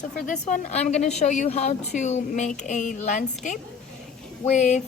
So for this one, I'm gonna show you how to make a landscape with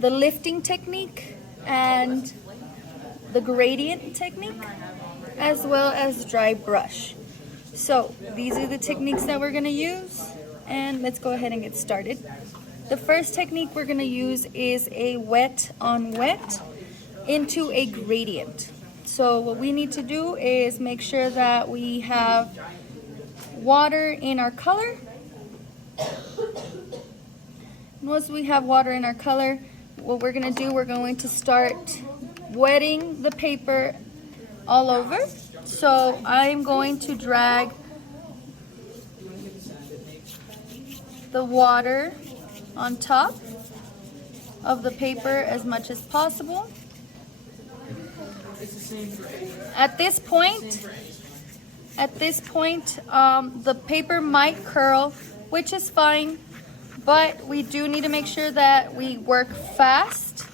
the lifting technique and the gradient technique, as well as dry brush. So these are the techniques that we're gonna use, and let's go ahead and get started. The first technique we're gonna use is a wet on wet into a gradient. So what we need to do is make sure that we have water in our color. Once we have water in our color, what we're gonna do, we're going to start wetting the paper all over. So I'm going to drag the water on top of the paper as much as possible. At this point, the paper might curl, which is fine, but we do need to make sure that we work fast.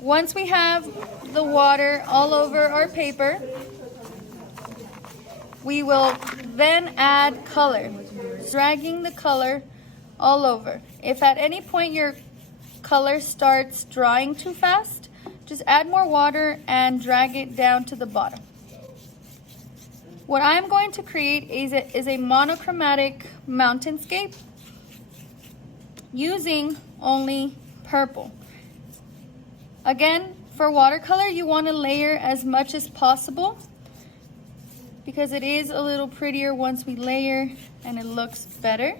Once we have the water all over our paper, we will then add color, dragging the color all over. If at any point your color starts drying too fast, just add more water and drag it down to the bottom. What I'm going to create is a monochromatic mountainscape using only purple. Again, for watercolor, you want to layer as much as possible because it is a little prettier once we layer and it looks better.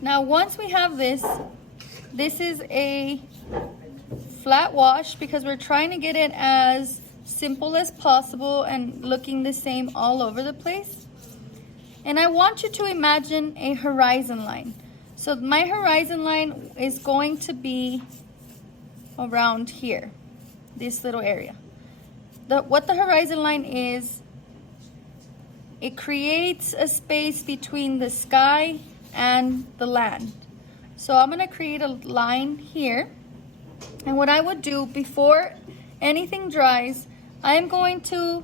Now, once we have this is a flat wash because we're trying to get it as simple as possible and looking the same all over the place. And I want you to imagine a horizon line. So my horizon line is going to be around here, this little area. What the horizon line is, it creates a space between the sky and the land. So I'm gonna create a line here. And what I would do before anything dries, I am going to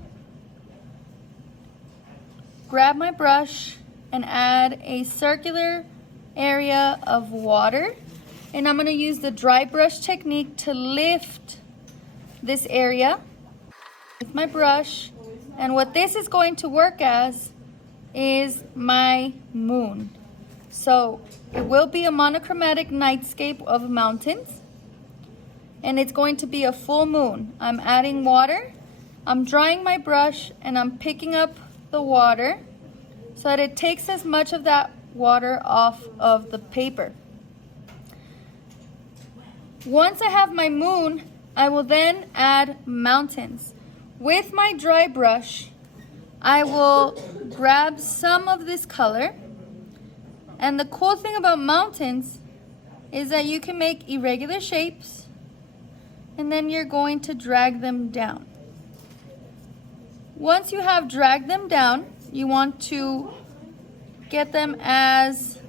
grab my brush and add a circular area of water. And I'm gonna use the dry brush technique to lift this area with my brush. And what this is going to work as is my moon. So it will be a monochromatic nightscape of mountains, and it's going to be a full moon. I'm adding water, I'm drying my brush, and I'm picking up the water so that it takes as much of that water off of the paper. Once I have my moon, I will then add mountains. With my dry brush, I will grab some of this color. And the cool thing about mountains is that you can make irregular shapes and then you're going to drag them down. Once you have dragged them down, you want to get them as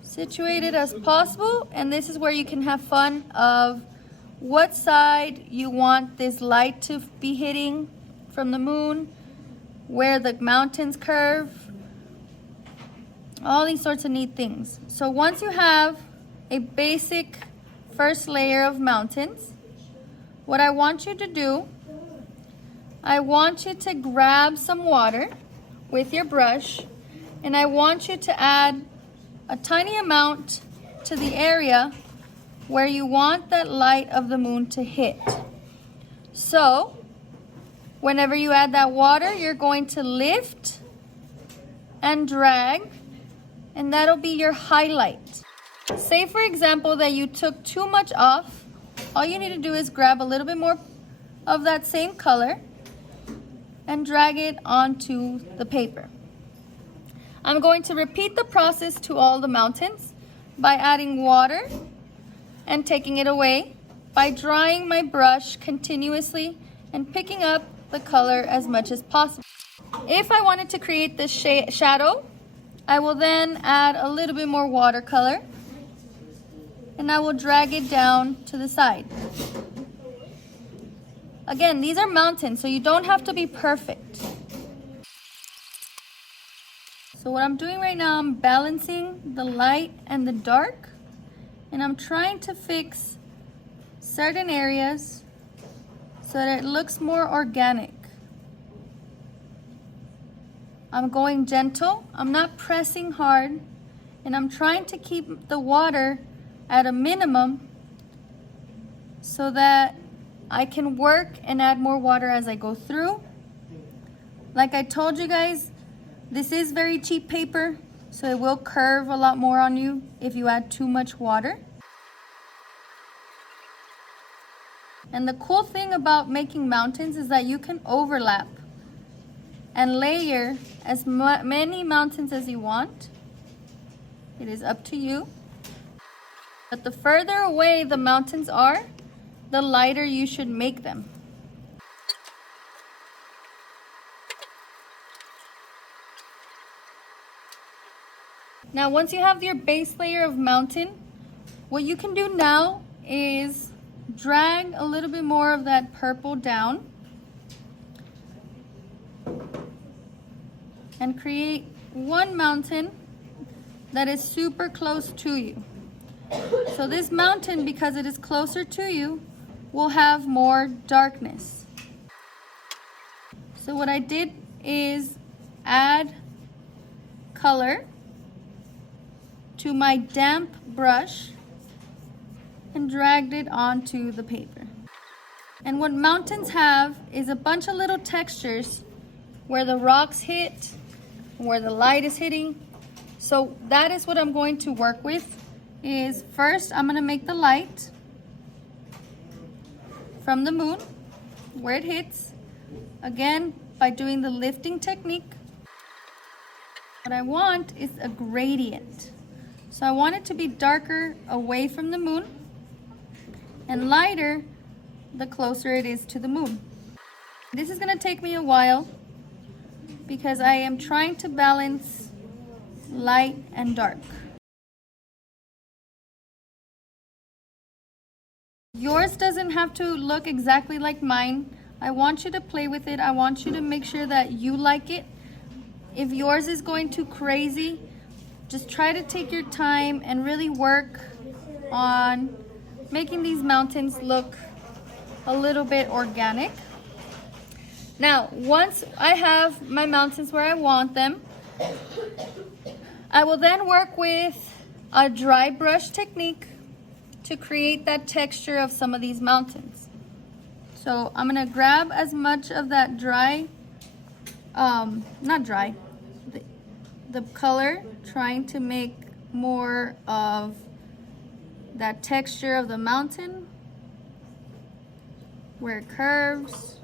situated as possible, and this is where you can have fun of what side you want this light to be hitting from the moon, where the mountains curve, all these sorts of neat things. So once you have a basic first layer of mountains, what I want you to do, I want you to grab some water with your brush, and I want you to add a tiny amount to the area where you want that light of the moon to hit. So whenever you add that water, you're going to lift and drag, and that'll be your highlight. Say for example that you took too much off, all you need to do is grab a little bit more of that same color and drag it onto the paper. I'm going to repeat the process to all the mountains by adding water and taking it away, by drying my brush continuously and picking up the color as much as possible. If I wanted to create this shadow, I will then add a little bit more watercolor and I will drag it down to the side. Again, these are mountains, so you don't have to be perfect. So what I'm doing right now, I'm balancing the light and the dark, and I'm trying to fix certain areas so that it looks more organic. I'm going gentle, I'm not pressing hard, and I'm trying to keep the water at a minimum so that I can work and add more water as I go through. Like I told you guys, this is very cheap paper, so it will curve a lot more on you if you add too much water. And the cool thing about making mountains is that you can overlap and layer as many mountains as you want. It is up to you. But the further away the mountains are, the lighter you should make them. Now, once you have your base layer of mountain, what you can do now is drag a little bit more of that purple down and create one mountain that is super close to you. So this mountain, because it is closer to you, will have more darkness. So what I did is add color to my damp brush and dragged it onto the paper. And what mountains have is a bunch of little textures where the rocks hit, where the light is hitting. So that is what I'm going to work with. Is first I'm gonna make the light from the moon where it hits, again by doing the lifting technique. What I want is a gradient. So I want it to be darker away from the moon and lighter the closer it is to the moon. This is gonna take me a while because I am trying to balance light and dark. Yours doesn't have to look exactly like mine. I want you to play with it. I want you to make sure that you like it. If yours is going too crazy, just try to take your time and really work on making these mountains look a little bit organic. Now, once I have my mountains where I want them, I will then work with a dry brush technique to create that texture of some of these mountains. So I'm gonna grab as much of that dry, the color, trying to make more of that texture of the mountain where it curves.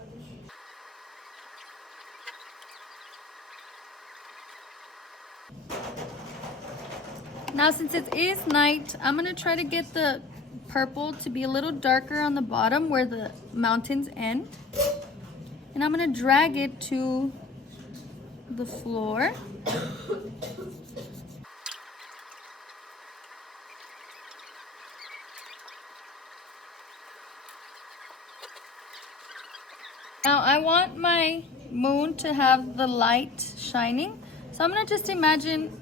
Now, since it is night, I'm gonna try to get the purple to be a little darker on the bottom where the mountains end. And I'm gonna drag it to the floor. Now I want my moon to have the light shining. So I'm gonna just imagine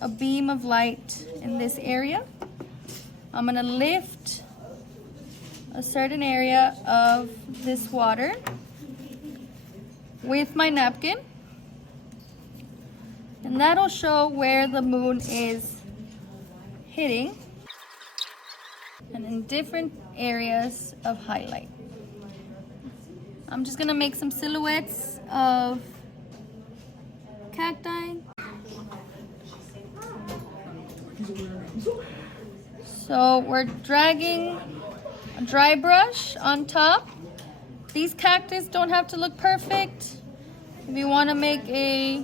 a beam of light in this area. I'm gonna lift a certain area of this water with my napkin, and that'll show where the moon is hitting and in different areas of highlight. I'm just gonna make some silhouettes of cacti. So we're dragging a dry brush on top. These cactus don't have to look perfect. If you want to make a,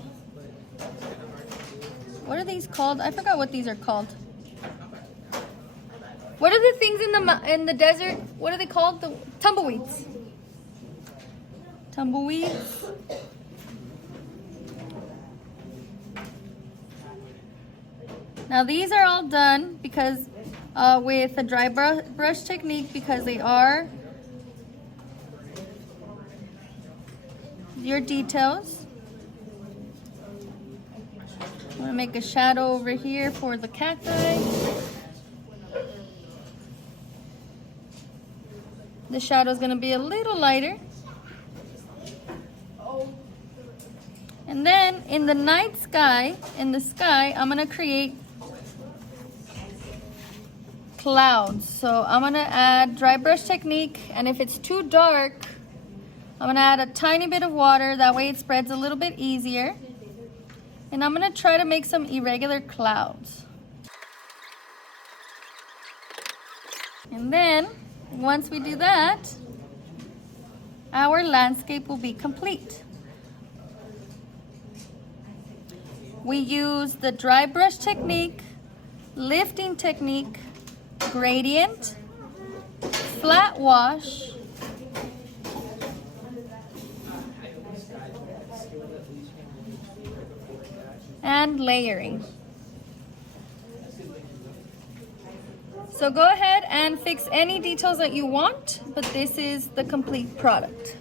what are these called? I forgot what these are called. What are the things in the desert? What are they called? The tumbleweeds. Tumbleweeds. Now these are all done because with a dry brush technique, because they are your details. I'm gonna make a shadow over here for the cacti. The shadow is gonna be a little lighter. And then in the night sky, I'm gonna create clouds. So I'm gonna add dry brush technique, and if it's too dark, I'm gonna add a tiny bit of water, that way it spreads a little bit easier. And I'm gonna try to make some irregular clouds. And then, once we do that, our landscape will be complete. We use the dry brush technique, lifting technique, gradient, flat wash, and layering. So go ahead and fix any details that you want, but this is the complete product.